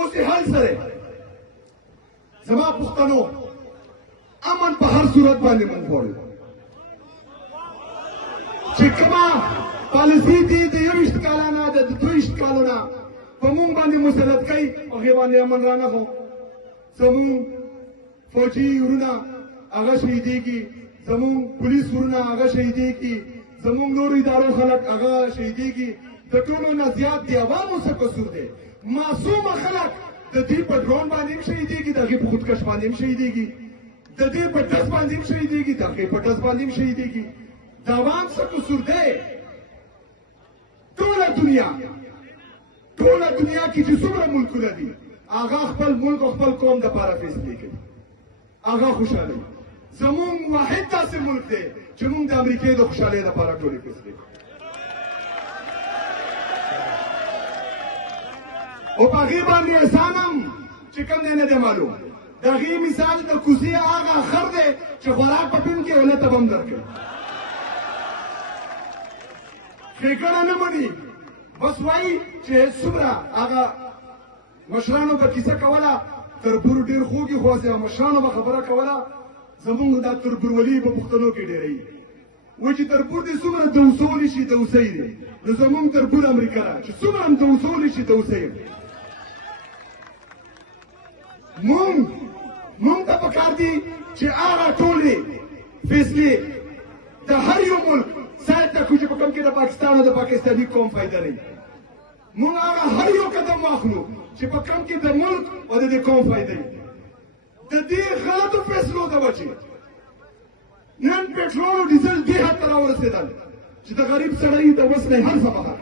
اوس حل سره زما پښتنو امن په هر صورت باندې مونږ غواړو چې کومه پالیسي دي د 21 کالانه د 22 کالونه په مونږ باندې مسلط کوي هغې باندې امن رانغو زمونږ فوجي ورونه هغه شهیدېږي زمونږ پولیس ورونه هغه شهیدېږي زمونږ نورو ادارو خلک هغه شهیدېږي د ټولو نه زیات د عوامو څه قصور دی معصومه خلک د دې په ډرون باندې هم شهیدېږي د هغې په خودکش باندې هم شهیدېږي د دې په ډز باندې هم شهیدېږي د هغې په ډز باندې هم شهیدېږي د عوام څه قصور دی ټوله دنیا کې چې څومره ملکونه دي هغه خپل ملک او خپل قوم دپاره فیصلې کوي هغه خوشحالي زمونږ واحد داسې ملک دی چې مونږ د امریکې د خوشحالۍ دپاره ټولې فیصلې کوو او په هغې باندې احسان هم چې کوم دی نه دی معلوم د هغې مثال د کوزې هغه خر دی چې خوراک په پین کې ولې ته به هم درکوي ښېګڼه نه مني بس وایي چې څومره هغه مشرانو به کیسه کوله تربور ډېر خوږي خو هسې مشرانو به خبره کوله زمونږ دا تربورولي په پښتنو کې ډېروي وایي چې تربور دې څومره دوسولی شي دوسی دی نو زمونږ تربور امریکا ده چې څومره هم دوسولی شي دوسی دی مونږ ته پکار دي چې هغه ټولې فیصلې د هر یو ملک سایډ ته کړو چې په کوم کې د پاکستان او د پاکستاني قوم فایده نه وي مونږ هغه هر یو قدم واخلو چې په کوم کې د ملک او د دې قوم فایده وي د دې غلطو فیصلو د وجې نن پټرول او ډیزل دې حد ته راورسېدل چې د غریب سړی د وس نه هر څه بهر